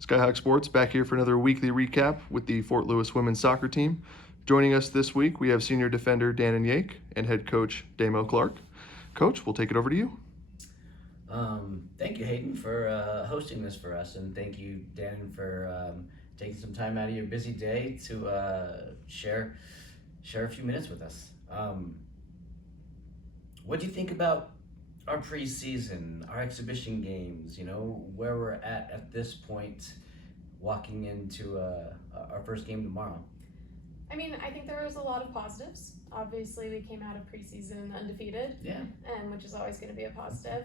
Skyhawks Sports back here for another weekly recap with the Fort Lewis women's soccer team. Joining us this week, we have senior defender Dannon Yake and head coach Clarke. Coach, we'll take it over to you. Thank you, Hayden, for hosting this for us, and thank you, Dannon, for taking some time out of your busy day to share a few minutes with us. What do you think about our preseason, our exhibition games? You know, where we're at this point, walking into our first game tomorrow. I mean, I think there was a lot of positives. Obviously, we came out of preseason undefeated, Yeah. which is always going to be a positive.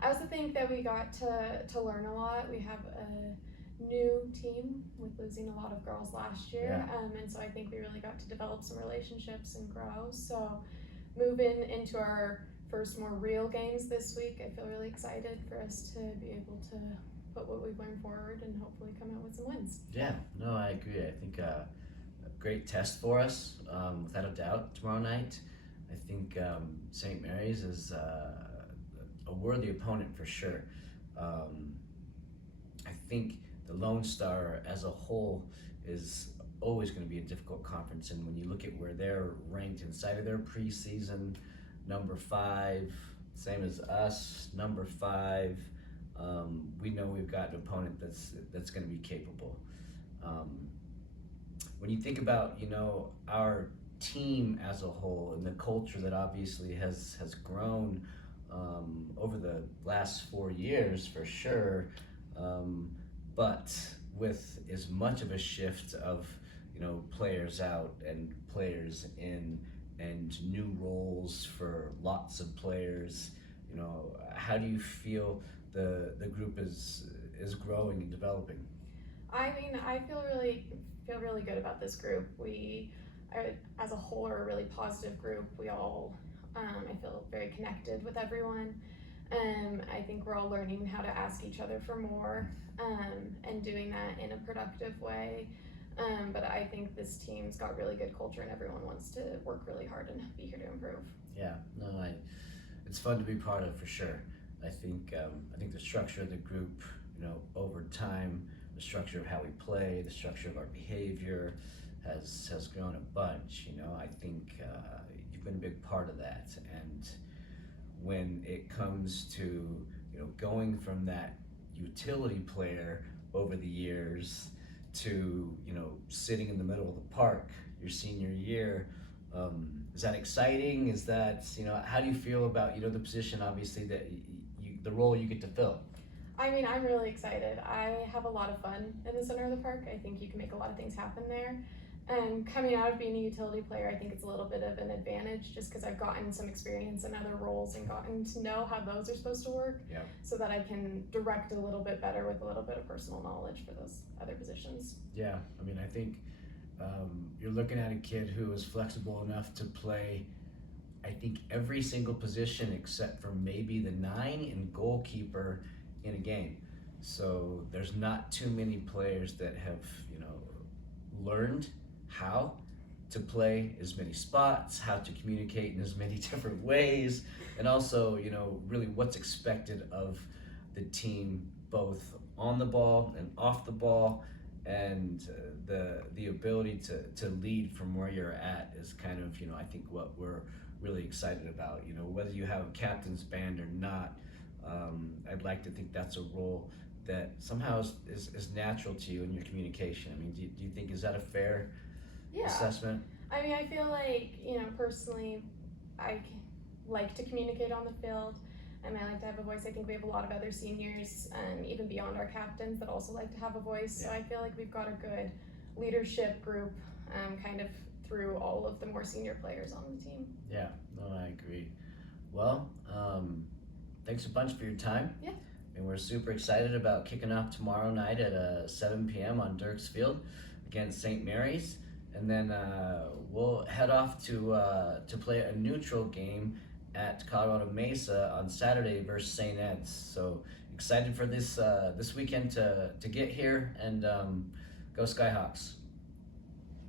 I also think that we got to learn a lot. We have a new team with losing a lot of girls last year, and so I think we really got to develop some relationships and grow. So moving into our first more real games this week, I feel really excited for us to be able to put what we've learned forward and hopefully come out with some wins. Yeah, no, I agree. I think a great test for us, without a doubt, tomorrow night. I think St. Mary's is a worthy opponent for sure. I think the Lone Star as a whole is always going to be a difficult conference, and when you look at where they're ranked inside of their preseason, number 5, same as us, number 5. We know we've got an opponent that's going to be capable. When you think about, you know, our team as a whole and the culture that obviously has grown over the last 4 years for sure, but with as much of a shift of, you know, players out and players in and new roles for lots of players, you know, how do you feel the group is growing and developing? I mean, I feel really good about this group. We, as a whole, are a really positive group. We all, I feel very connected with everyone. I think we're all learning how to ask each other for more, and doing that in a productive way. But I think this team's got really good culture, and everyone wants to work really hard and be here to improve. Yeah, no, it's fun to be part of for sure. I think the structure of the group, you know, over time, the structure of how we play, the structure of our behavior has grown a bunch. You know, I think you've been a big part of that, and when it comes to, you know, going from that utility player over the years to, you know, sitting in the middle of the park your senior year, is that exciting? Is that, you know, how do you feel about, you know, the position obviously that the role you get to fill? I mean, I'm really excited. I have a lot of fun in the center of the park. I think you can make a lot of things happen there. And coming out of being a utility player, I think it's a little bit of an advantage just because I've gotten some experience in other roles and gotten to know how those are supposed to work, Yeah. so that I can direct a little bit better with a little bit of personal knowledge for those other positions. Yeah, I mean, I think you're looking at a kid who is flexible enough to play, I think, every single position except for maybe the 9 and goalkeeper in a game. So there's not too many players that have, you know, learned how to play as many spots, how to communicate in as many different ways, and also, you know, really what's expected of the team both on the ball and off the ball, and the ability to lead from where you're at is kind of, you know, I think what we're really excited about. You know, whether you have a captain's band or not, I'd like to think that's a role that somehow is natural to you in your communication. I mean, do you think, is that a fair assessment? I mean, I feel like, you know, personally, I like to communicate on the field. I like to have a voice. I think we have a lot of other seniors, even beyond our captains, that also like to have a voice. Yeah. So I feel like we've got a good leadership group, kind of through all of the more senior players on the team. Yeah, no, I agree. Well, thanks a bunch for your time. Yeah. And we're super excited about kicking off tomorrow night at 7 p.m. on Dirks Field against St. Mary's. And then we'll head off to play a neutral game at Colorado Mesa on Saturday versus St. Ed's. So excited for this weekend to get here, and go Skyhawks.